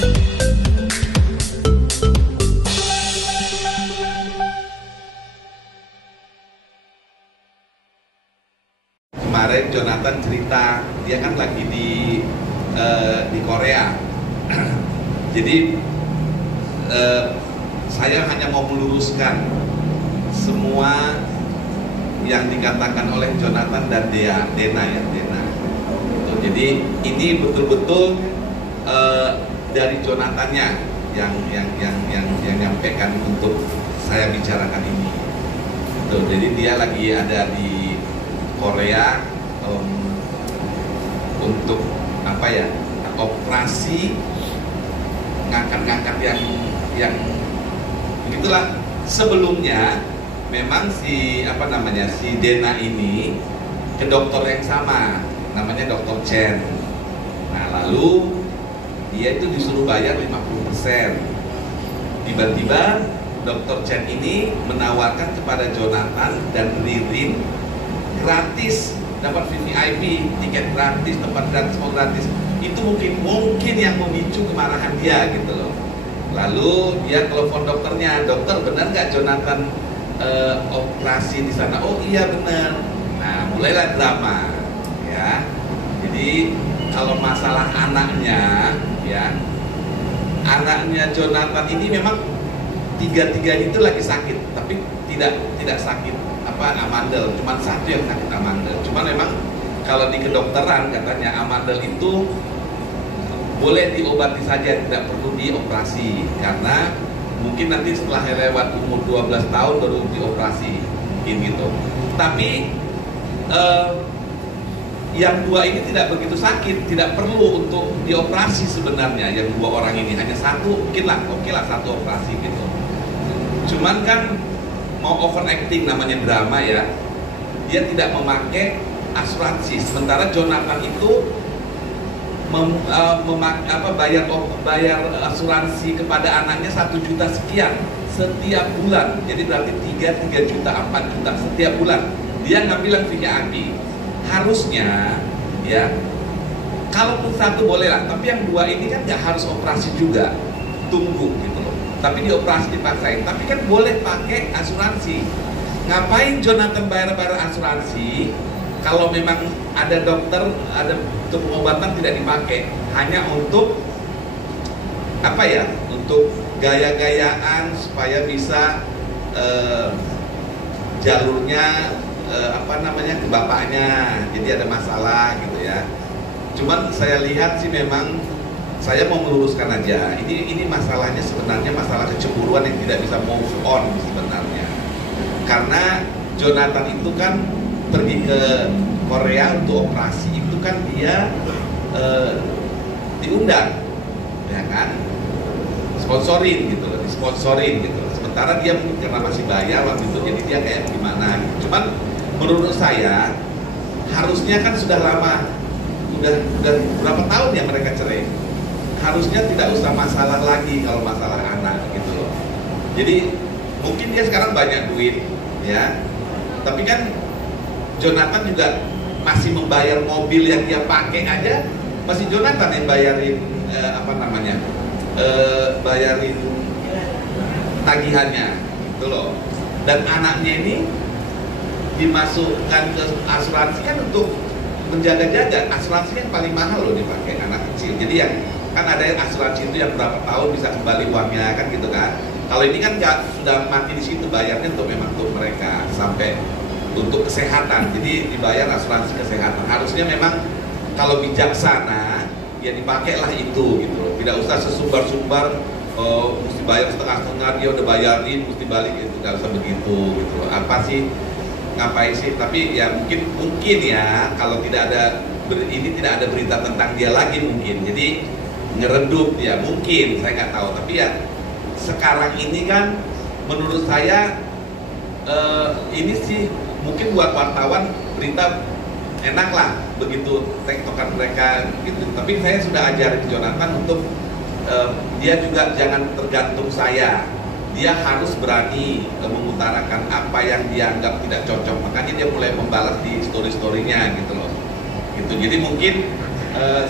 Kemarin Jonathan cerita dia kan lagi di Korea. Jadi saya hanya mau meluruskan semua yang dikatakan oleh Jonathan dan Dena. Jadi ini betul-betul dari Jonathannya yang nyampaikan untuk saya bicarakan ini. Jadi dia lagi ada di Korea untuk operasi ngangkat yang begitulah. Sebelumnya memang si Dena ini ke dokter yang sama, namanya Dr. Chen. Nah, lalu dia itu disuruh bayar 50%. Tiba-tiba Dr. Chen ini menawarkan kepada Jonathan dan Ririn gratis, dapat VVIP, tiket gratis, tempat gratis, mau gratis. Itu mungkin yang memicu kemarahan dia gitu loh. Lalu dia telepon dokternya, dokter benar nggak Jonathan operasi di sana? Oh iya benar. Nah, mulailah drama ya. Jadi kalau masalah anaknya ya, anaknya Jonathan ini memang tiga-tiganya itu lagi sakit, tapi tidak sakit amandel, cuma satu yang sakit amandel. Cuman memang kalau di kedokteran katanya amandel itu boleh diobati saja, tidak perlu dioperasi, karena mungkin nanti setelah lewat umur 12 tahun baru dioperasi gitu. Tapi yang dua ini tidak begitu sakit, tidak perlu untuk dioperasi sebenarnya. Yang dua orang ini hanya satu, mungkin lah, oke lah satu operasi gitu. Cuman kan mau overacting, namanya drama ya, dia tidak memakai asuransi. Sementara Jonathan itu bayar asuransi kepada anaknya 1 juta sekian setiap bulan. Jadi berarti 3 juta, 4 juta setiap bulan. Dia ngambil yang VIP. Harusnya ya, kalaupun satu boleh lah, tapi yang dua ini kan nggak harus operasi juga, tunggu gitu loh. Tapi dioperasi dipaksain, tapi kan boleh pakai asuransi. Ngapain Jonathan bayar asuransi kalau memang ada dokter, ada untuk pengobatan tidak dipakai, hanya untuk untuk gaya-gayaan supaya bisa jalurnya ke bapaknya, jadi ada masalah gitu ya. Cuman saya lihat sih memang, saya mau meluruskan aja, ini masalahnya sebenarnya masalah kecemburuan yang tidak bisa move on sebenarnya. Karena Jonathan itu kan pergi ke Korea untuk operasi, itu kan dia diundang, ya kan, sponsorin gitu loh, disponsorin gitu. Sementara dia mungkin karena masih bayar waktu itu, jadi dia kayak gimana gitu. Cuman menurut saya harusnya kan sudah lama, udah berapa tahun ya mereka cerai. Harusnya tidak usah masalah lagi kalau masalah anak gitu loh. Jadi mungkin dia sekarang banyak duit ya, tapi kan Jonathan juga masih membayar mobil yang dia pakai aja, masih Jonathan yang bayarin bayarin tagihannya gitu loh. Dan anaknya ini dimasukkan ke asuransi kan untuk menjaga-jaga. Asuransi yang paling mahal loh dipakai anak kecil. Jadi yang kan ada yang asuransi itu yang berapa tahun bisa kembali uangnya kan gitu kan. Kalau ini kan sudah mati di situ, bayarnya untuk memang untuk mereka sampai untuk kesehatan. Jadi dibayar asuransi kesehatan. Harusnya memang kalau bijaksana ya dipakailah itu gitu. Tidak usah sesumbar-sumbar mesti bayar setengah-setengah, dia udah bayarin mesti balik, itu nggak usah begitu gitu. Apa sih, ngapain sih? Tapi ya mungkin ya kalau tidak ada tidak ada berita tentang dia lagi mungkin. Jadi ngeredup ya mungkin, saya nggak tahu. Tapi ya sekarang ini kan menurut saya ini sih mungkin buat wartawan berita enak lah begitu tektokan mereka gitu. Tapi saya sudah ajarin Jonathan untuk dia juga jangan tergantung saya. Dia harus berani mengutarakan apa yang dia anggap tidak cocok. Makanya dia mulai membalas di story-storynya gitu loh. Gitu. Jadi mungkin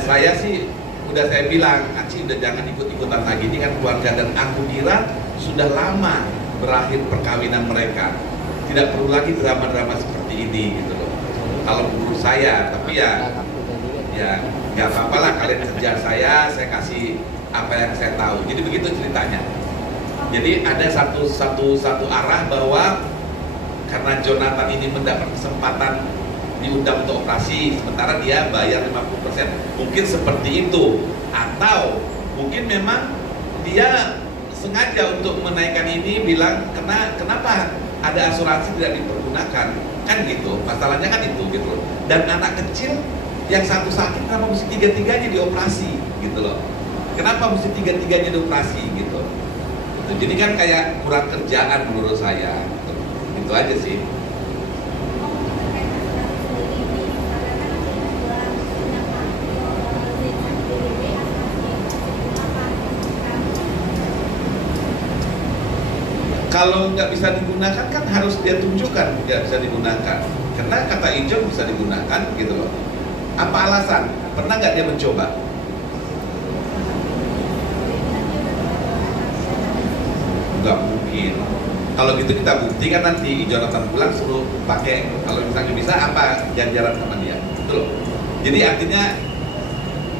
saya sih udah saya bilang, Aci udah jangan ikut-ikutan lagi, ini kan keluarga, dan aku kira sudah lama berakhir perkawinan mereka, tidak perlu lagi drama-drama seperti ini gitu loh. Kalau menurut saya, tapi ya nggak apa-apa lah, kalian kerja saya kasih apa yang saya tahu. Jadi begitu ceritanya. Jadi ada satu arah bahwa karena Jonathan ini mendapat kesempatan diundang untuk operasi, sementara dia bayar 50%, mungkin seperti itu. Atau mungkin memang dia sengaja untuk menaikkan ini, bilang kenapa ada asuransi tidak dipergunakan, kan gitu. Masalahnya kan itu gitu loh. Dan anak kecil yang satu sakit, kenapa mesti tiga-tiganya dioperasi gitu loh. Kenapa mesti tiga-tiganya dioperasi gitu. Jadi kan kayak kurang kerjaan menurut saya. Itu aja sih. Kalau nggak bisa digunakan kan harus dia tunjukkan nggak bisa digunakan. Karena kata Ijon bisa digunakan gitu loh. Apa alasan? Pernah nggak dia mencoba? Nggak mungkin. Kalau gitu kita buktikan nanti Jonathan pulang suruh pakai. Kalau misalnya bisa, apa ganjaran sama dia? Gitu loh. Jadi artinya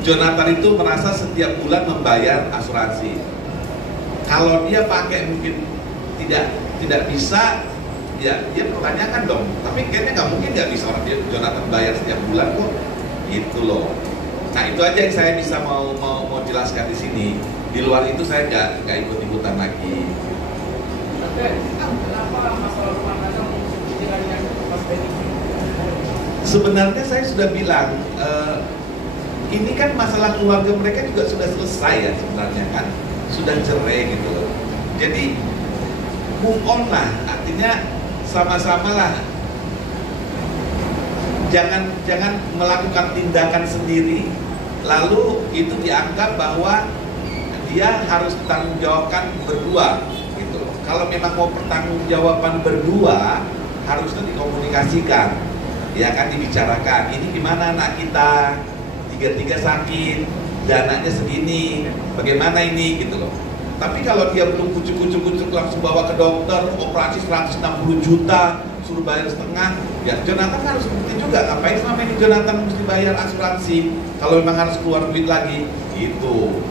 Jonathan itu merasa setiap bulan membayar asuransi. Kalau dia pakai mungkin tidak bisa, ya dia pertanyakan dong. Tapi kayaknya nggak mungkin nggak bisa orang dia Jonathan bayar setiap bulan kok. Gitu loh. Nah itu aja yang saya bisa mau jelaskan di sini. Di luar itu saya nggak ikut-ikutan lagi. Sebenarnya saya sudah bilang, ini kan masalah keluarga mereka juga sudah selesai ya sebenarnya kan, sudah cerai gitu loh. Jadi move on lah, artinya sama-sama lah. Jangan melakukan tindakan sendiri, lalu itu dianggap bahwa dia harus tanggung jawabkan berdua. Kalau memang mau pertanggungjawaban berdua, harusnya dikomunikasikan, ya kan, dibicarakan. Ini gimana anak kita, tiga sakit, dananya segini, bagaimana ini gitu loh. Tapi kalau dia belum kucuk-kucuk langsung bawa ke dokter, operasi 160 juta, suruh bayar setengah, ya Jonathan harus bukti juga, ngapain selama ini Jonathan mesti bayar asuransi, kalau memang harus keluar duit lagi, gitu.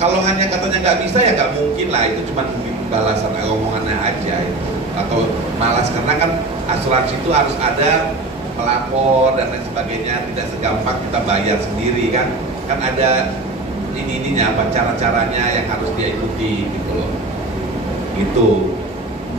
Kalau hanya katanya nggak bisa, ya nggak mungkin lah, itu cuma balasan omongannya aja atau malas, karena kan asuransi itu harus ada pelapor dan lain sebagainya, tidak segampang kita bayar sendiri kan ada ininya apa cara-caranya yang harus dia ikuti gitu loh, gitu.